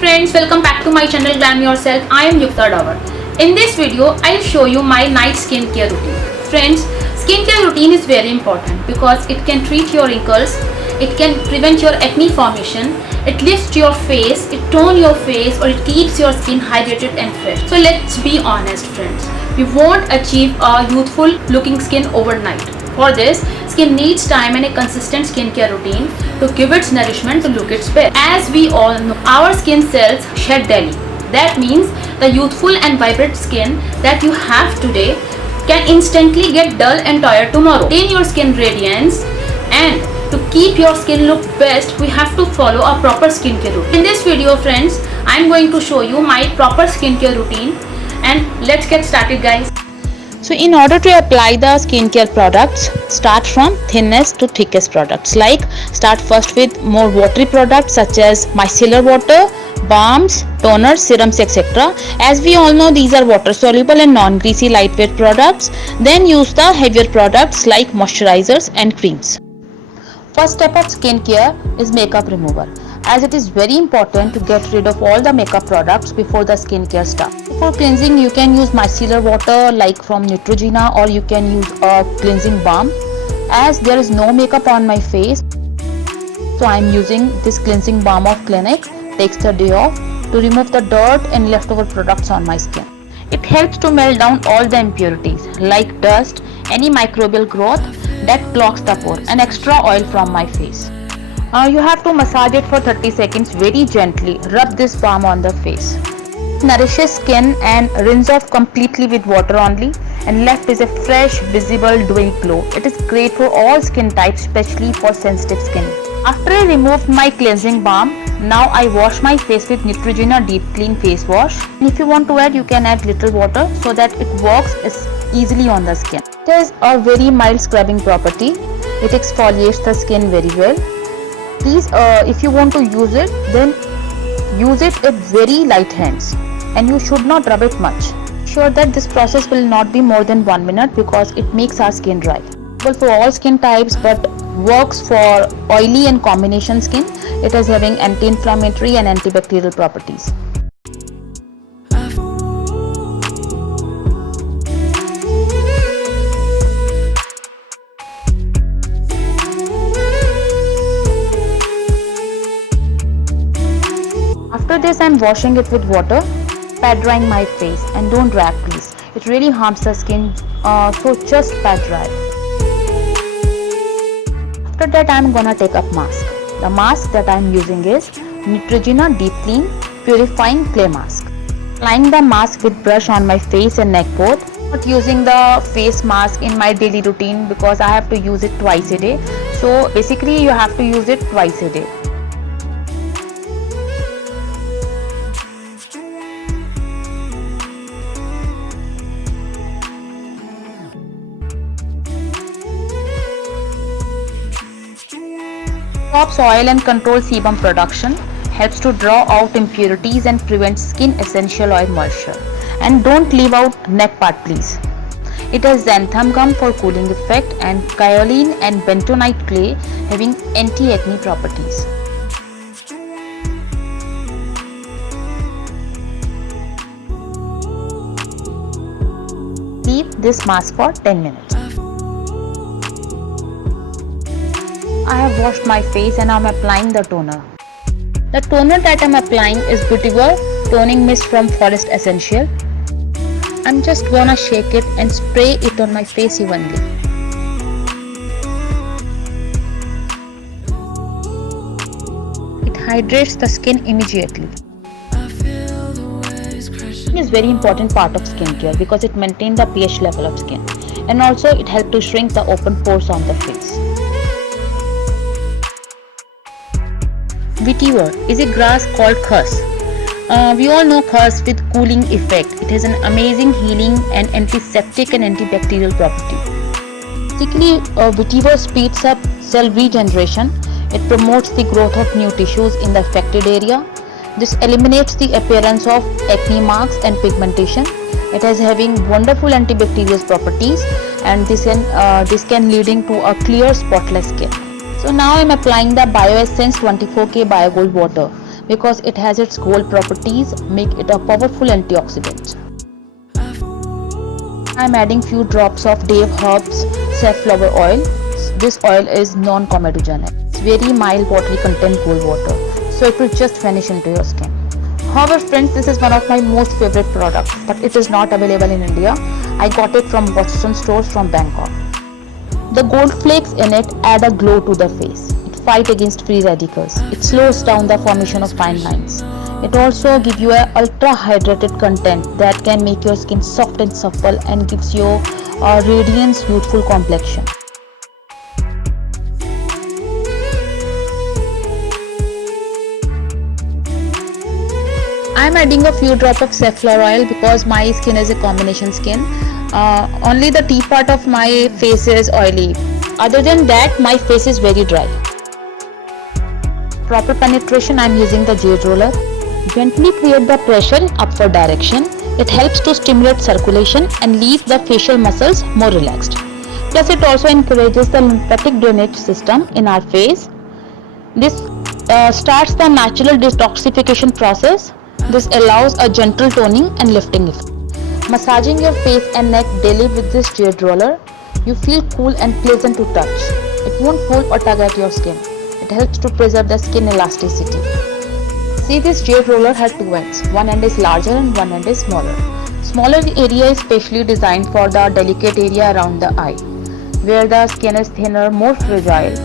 friends, welcome back to my channel Glam Yourself. I am Yukta Davar. In this video, I'll show you my night skincare routine. Friends, skincare routine is very important because it can treat your wrinkles, it can prevent your acne formation, it lifts your face, it tones your face, or it keeps your skin hydrated and fresh. So let's be honest friends, we won't achieve a youthful looking skin overnight. For this, skin needs time and a consistent skincare routine to give its nourishment to look its best. As we all know, our skin cells shed daily. That means the youthful and vibrant skin that you have today can instantly get dull and tired tomorrow. Maintain your skin radiance, and to keep your skin look best, we have to follow a proper skincare routine. In this video friends, I am going to show you my proper skincare routine, and let's get started guys. So in order to apply the skincare products, start from thinnest to thickest products. Like start first with more watery products such as micellar water, balms, toners, serums, etc. As we all know, these are water soluble and non-greasy lightweight products. Then use the heavier products like moisturizers and creams. First step of skincare is makeup remover, as it is very important to get rid of all the makeup products before the skincare starts. For cleansing, you can use micellar water like from Neutrogena, or you can use a cleansing balm. As there is no makeup on my face, so I am using this cleansing balm of Clinique. Takes the day off to remove the dirt and leftover products on my skin. It helps to melt down all the impurities like dust, any microbial growth that clogs the pore, and extra oil from my face. You have to massage it for 30 seconds very gently. Rub this balm on the face. Nourishes skin and rinse off completely with water only, and left is a fresh, visible, dewy glow. It is great for all skin types, especially for sensitive skin. After I removed my cleansing balm, now I wash my face with Neutrogena Deep Clean Face Wash. And if you want to add, you can add little water so that it works easily on the skin. It has a very mild scrubbing property. It exfoliates the skin very well. Please, if you want to use it, then use it with very light hands, and you should not rub it much. Sure that this process will not be more than 1 minute because it makes our skin dry. Well, for all skin types, but works for oily and combination skin. It is having anti-inflammatory and antibacterial properties. After this, I am washing it with water, pat drying my face, and don't drag please. It really harms the skin, so just pat dry. After that, I am gonna take up mask. The mask that I am using is Neutrogena Deep Clean Purifying Clay Mask. Applying the mask with brush on my face and neck both. Not using the face mask in my daily routine because I have to use it twice a day. So basically, you have to use it twice a day. Stops oil and controls sebum production, helps to draw out impurities and prevents skin essential oil moisture. And don't leave out neck part please. It has xanthan gum for cooling effect and kaolin and bentonite clay having anti-acne properties. Leave this mask for 10 minutes. I have washed my face and I am applying the toner. The toner that I am applying is Beautywear Toning Mist from Forest Essential. I'm just gonna shake it and spray it on my face evenly. It hydrates the skin immediately. It is very important part of skincare because it maintains the pH level of skin, and also it helps to shrink the open pores on the face. Vetiver is a grass called khas. We all know khas with cooling effect. It has an amazing healing and antiseptic and antibacterial property. Basically, vetiver speeds up cell regeneration. It promotes the growth of new tissues in the affected area. This eliminates the appearance of acne marks and pigmentation. It is having wonderful antibacterial properties, and this can leading to a clear spotless skin. So now I am applying the Bioessence 24K Biogold water. because it has its gold properties, make it a powerful antioxidant. I'm adding few drops of Dave Herbs safflower oil. This oil is non-comedogenic. It's very mild watery content cold water, so it will just vanish into your skin. However friends, this is one of my most favorite products, but it is not available in India. I got it from Watson stores from Bangkok. The gold flakes in it add a glow to the face. It fights against free radicals. It slows down the formation of fine lines. It also gives you a ultra hydrated content that can make your skin soft and supple and gives you a radiant youthful complexion. I'm adding a few drops of safflower oil because my skin is a combination skin. Only the T part of my face is oily. Other than that, my face is very dry. Proper penetration, I'm using the jade roller. Gently create the pressure in upward direction. It helps to stimulate circulation and leave the facial muscles more relaxed. Plus it also encourages the lymphatic drainage system in our face. This starts the natural detoxification process. This allows a gentle toning and lifting effect. Massaging your face and neck daily with this jade roller, you feel cool and pleasant to touch. It won't pull or tug at your skin. It helps to preserve the skin elasticity. See, this jade roller has two ends. One end is larger and one end is smaller. Smaller area is specially designed for the delicate area around the eye, where the skin is thinner, more fragile.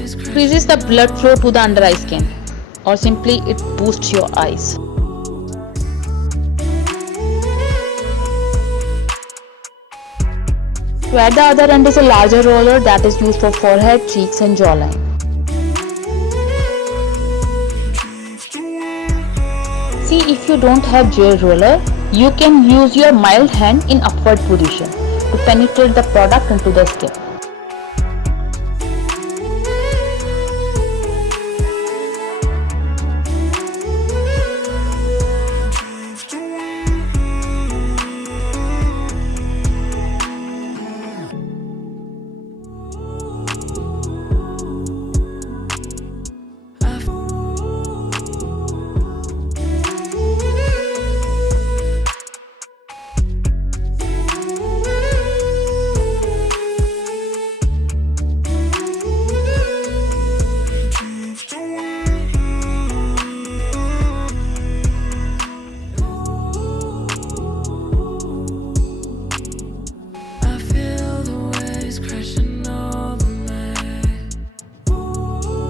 Increases the blood flow to the under eye skin, or simply it boosts your eyes. To add the other end is a larger roller that is used for forehead, cheeks and jawline. See, if you don't have jade roller, you can use your mild hand in upward position to penetrate the product into the skin.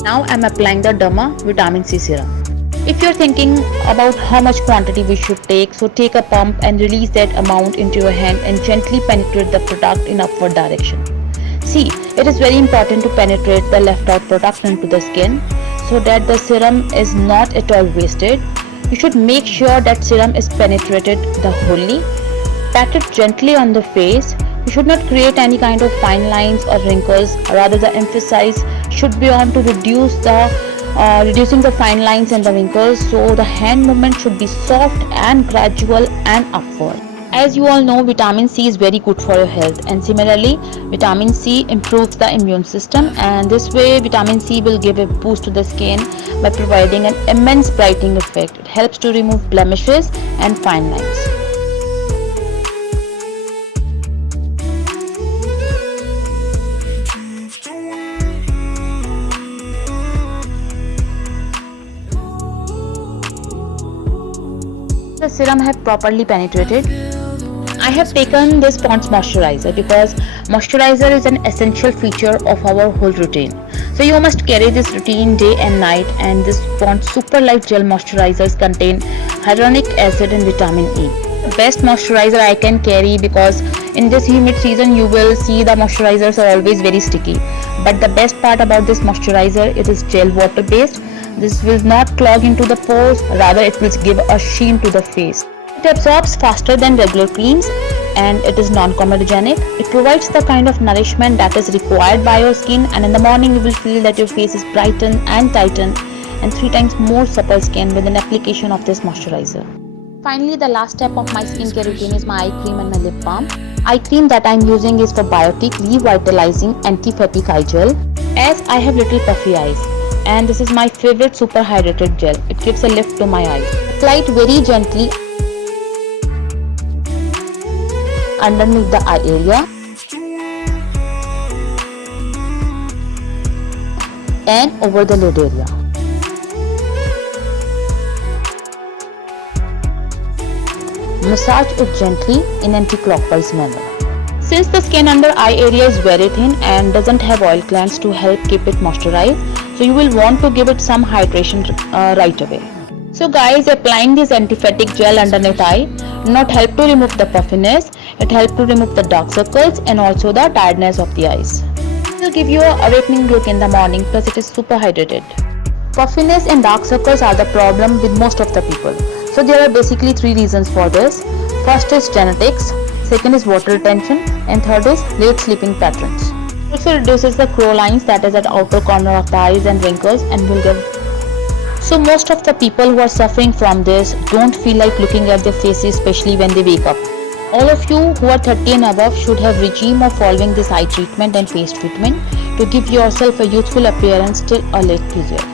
Now I am applying the Derma Vitamin C Serum. If you are thinking about how much quantity we should take, so take a pump and release that amount into your hand and gently penetrate the product in upward direction. See, it is very important to penetrate the left out product into the skin so that the serum is not at all wasted. You should make sure that serum is penetrated the wholly. Pat it gently on the face. You should not create any kind of fine lines or wrinkles. Rather, the emphasis should be on to reducing the fine lines and the wrinkles. So the hand movement should be soft and gradual and upward. As you all know, vitamin C is very good for your health, and similarly vitamin C improves the immune system, and this way vitamin C will give a boost to the skin by providing an immense brightening effect. It helps to remove blemishes and fine lines. The serum have properly penetrated. I have taken this Pond's moisturizer because moisturizer is an essential feature of our whole routine. So you must carry this routine day and night, and this Pond's Super Light Gel moisturizers contain hyaluronic acid and vitamin E. The best moisturizer I can carry, because in this humid season you will see the moisturizers are always very sticky. But the best part about this moisturizer, it is gel water based. This will not clog into the pores, rather it will give a sheen to the face. It absorbs faster than regular creams and it is non-comedogenic. It provides the kind of nourishment that is required by your skin, and in the morning you will feel that your face is brightened and tightened and 3 times more supple skin with an application of this moisturizer. Finally, the last step of my skincare routine is my eye cream and my lip balm. Eye cream that I am using is for Biotic Revitalizing Anti-Phakic Eye Gel. As I have little puffy eyes and this is my favorite super hydrated gel. It gives a lift to my eye. Apply it very gently underneath the eye area and over the lid area. Massage it gently in anti-clockwise manner. Since the skin under eye area is very thin and doesn't have oil glands to help keep it moisturized, so you will want to give it some hydration right away. So guys, applying this anti-fatigue gel underneath eye not help to remove the puffiness, it helps to remove the dark circles and also the tiredness of the eyes. It will give you a awakening look in the morning, plus it is super hydrated. Puffiness and dark circles are the problem with most of the people. So there are basically 3 reasons for this. First is genetics, second is water retention, and third is late sleeping patterns. It also reduces the crow lines, that is at the outer corner of the eyes, and wrinkles, and will give. So most of the people who are suffering from this don't feel like looking at their faces, especially when they wake up. All of you who are 30 and above should have regime of following this eye treatment and face treatment to give yourself a youthful appearance till a late period.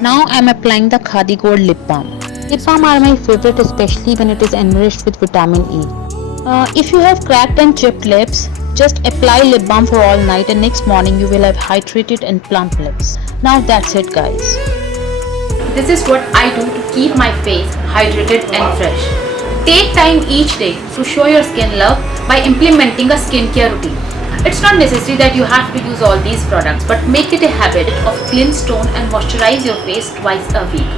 Now I am applying the Khadi Gold Lip Balm. Lip balm are my favorite, especially when it is enriched with vitamin E. If you have cracked and chipped lips, just apply lip balm for all night and next morning you will have hydrated and plump lips. Now that's it guys. This is what I do to keep my face hydrated and fresh. Take time each day to show your skin love by implementing a skincare routine. It's not necessary that you have to use all these products, but make it a habit of cleanse, tone and moisturize your face twice a week.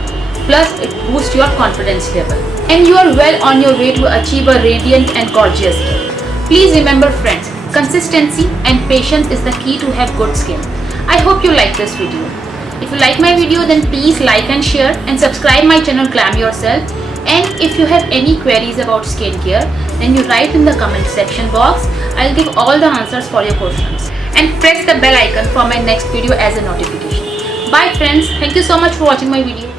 Plus, it boosts your confidence level. And you are well on your way to achieve a radiant and gorgeous skin. Please remember friends, consistency and patience is the key to have good skin. I hope you like this video. If you like my video, then please like and share and subscribe my channel Glam Yourself. And if you have any queries about skincare, then you write in the comment section box. I'll give all the answers for your questions. And press the bell icon for my next video as a notification. Bye friends. Thank you so much for watching my video.